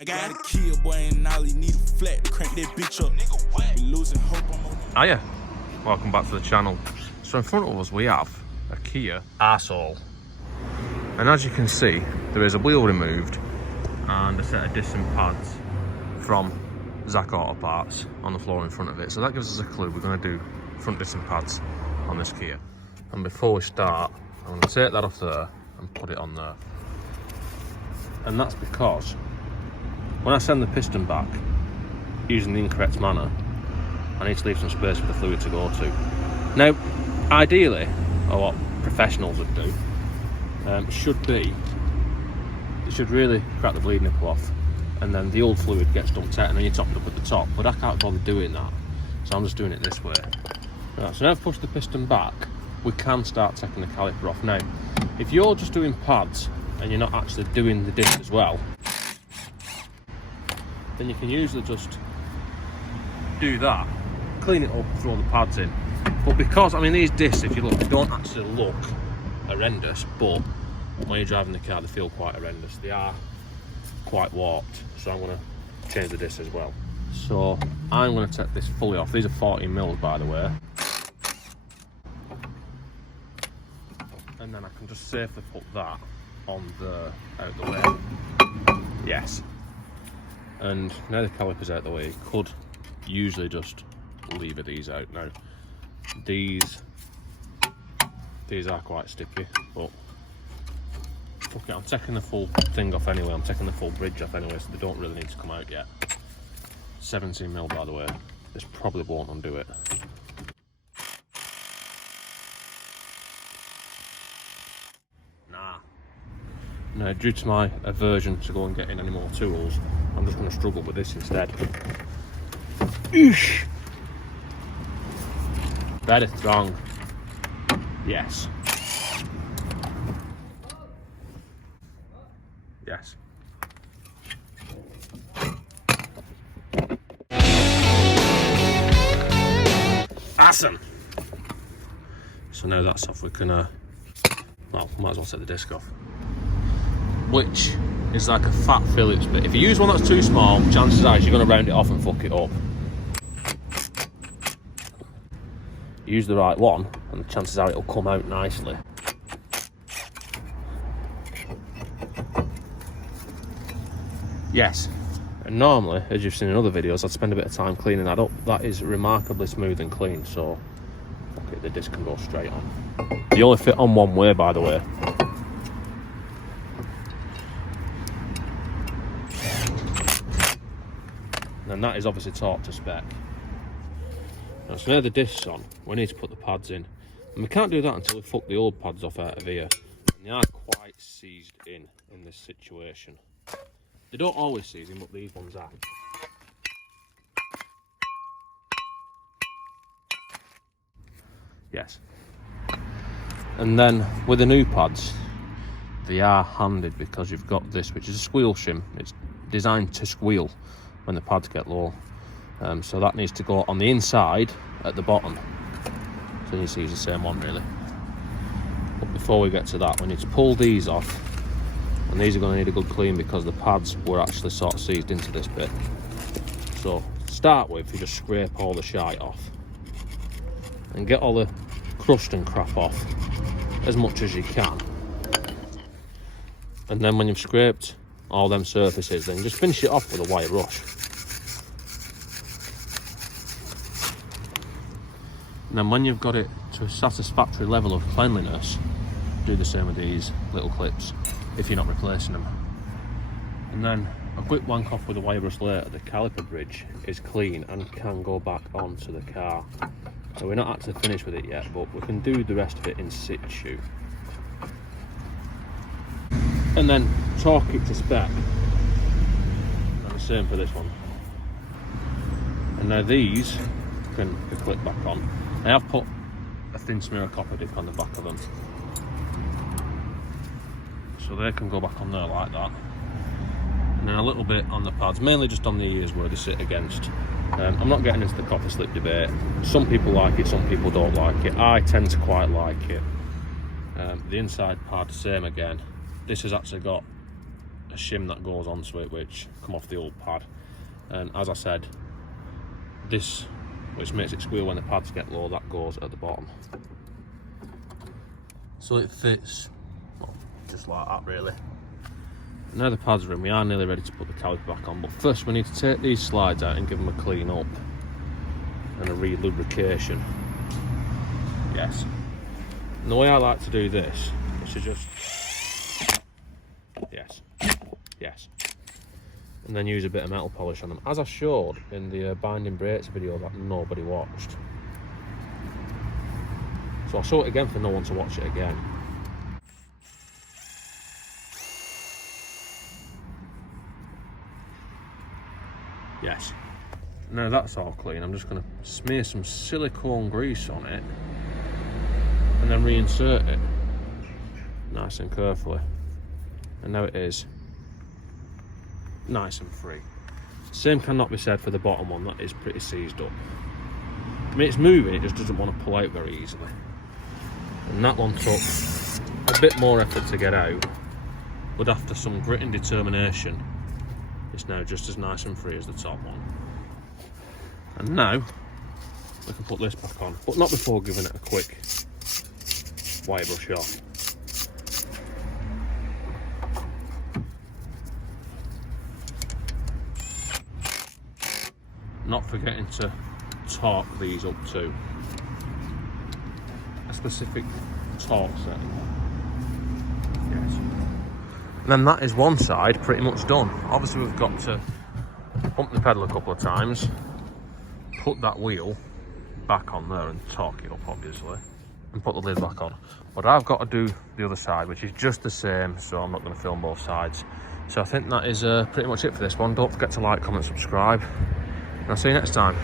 I got a kid, boy, and all he need a flat to crank that bitch up. We losing hope, I'm on it. Hiya, welcome back to the channel. So in front of us we have a Kia arsehole, and as you can see there is a wheel removed and a set of distant pads from Zak Autoparts on the floor in front of it. So that gives us a clue we're going to do front distant pads on this Kia. And before we start, I'm going to take that off there and put it on there. And that's because when I send the piston back using the incorrect manner, I need to leave some space for the fluid to go to. Now, ideally, or what professionals would do, should be, they should really crack the bleed nipple off, and then the old fluid gets dumped out and then you top it up at the top, but I can't bother doing that, so I'm just doing it this way. Right, so now I've pushed the piston back, we can start taking the caliper off. Now, if you're just doing pads and you're not actually doing the disc as well, then you can usually just do that, clean it up, throw the pads in. But because, I mean, these discs, if you look, they don't actually look horrendous, but when you're driving the car, they feel quite horrendous. They are quite warped, so I'm going to change the discs as well. So I'm going to take this fully off. These are 14 mils, by the way. And then I can just safely put that on the, out the way. Yes. And now the caliper's out the way, you could usually just lever these out. Now, these are quite sticky, but fuck it, I'm taking the full thing off anyway. I'm taking the full bridge off anyway, so they don't really need to come out yet. 17 mil, by the way. This probably won't undo it. Nah. Now, due to my aversion to go and get in any more tools, I'm just going to struggle with this instead. Oosh. Very strong. Yes. Yes. Awesome. So now that's off, we can, well, might as well take the disc off. Which is like a fat Phillips bit. If you use one that's too small, chances are you're going to round it off and fuck it up. Use the right one, and the chances are it'll come out nicely. Yes, and normally, as you've seen in other videos, I'd spend a bit of time cleaning that up. That is remarkably smooth and clean, so okay, the disc can go straight on. They only fit on one way, by the way. And that is obviously torqued to spec. Now, so now the disc's on, we need to put the pads in. And we can't do that until we fuck the old pads off out of here. And they are quite seized in this situation. They don't always seize in, but these ones are. Yes. And then with the new pads, they are handed because you've got this, which is a squeal shim. It's designed to squeal when the pads get low, so that needs to go on the inside at the bottom, so you see it's the same one really. But before we get to that, we need to pull these off, and these are going to need a good clean because the pads were actually sort of seized into this bit. So to start with, you just scrape all the shite off and get all the crust and crap off as much as you can, and then when you've scraped all them surfaces, then just finish it off with a wire brush. And then when you've got it to a satisfactory level of cleanliness, do the same with these little clips if you're not replacing them. And then a quick wank off with a wire brush later, the caliper bridge is clean and can go back onto the car. So we're not actually finished with it yet, but we can do the rest of it in situ. And then torque it to spec, and the same for this one. And now these can be clipped back on. I have put a thin smear of copper dip on the back of them, so they can go back on there like that. And then a little bit on the pads, mainly just on the ears where they sit against. I'm not getting into the copper slip debate. Some people like it, some people don't like it. I tend to quite like it. The inside pad, same again. This has actually got a shim that goes onto it which come off the old pad, and as I said, this which makes it squeal when the pads get low, that goes at the bottom. So it fits, well, just like that really. Now the pads are in, we are nearly ready to put the caliper back on, but first we need to take these slides out and give them a clean up and a re-lubrication. Yes. And the way I like to do this is to just, yes, and then use a bit of metal polish on them, as I showed in the binding brakes video that nobody watched. So I'll show it again for no one to watch it again. Yes. Now that's all clean, I'm just going to smear some silicone grease on it and then reinsert it nice and carefully. And now it is nice and free. Same cannot be said for the bottom one, that is pretty seized up. I mean, it's moving, it just doesn't want to pull out very easily. And that one took a bit more effort to get out, but after some grit and determination, it's now just as nice and free as the top one. And now we can put this back on, but not before giving it a quick wire brush off. Not forgetting to torque these up to a specific torque setting. Yes. And then that is one side pretty much done. Obviously we've got to pump the pedal a couple of times, put that wheel back on there and torque it up obviously, and put the lid back on. But I've got to do the other side, which is just the same, so I'm not going to film both sides. So I think that is pretty much it for this one. Don't forget to like, comment, subscribe, and I'll see you next time.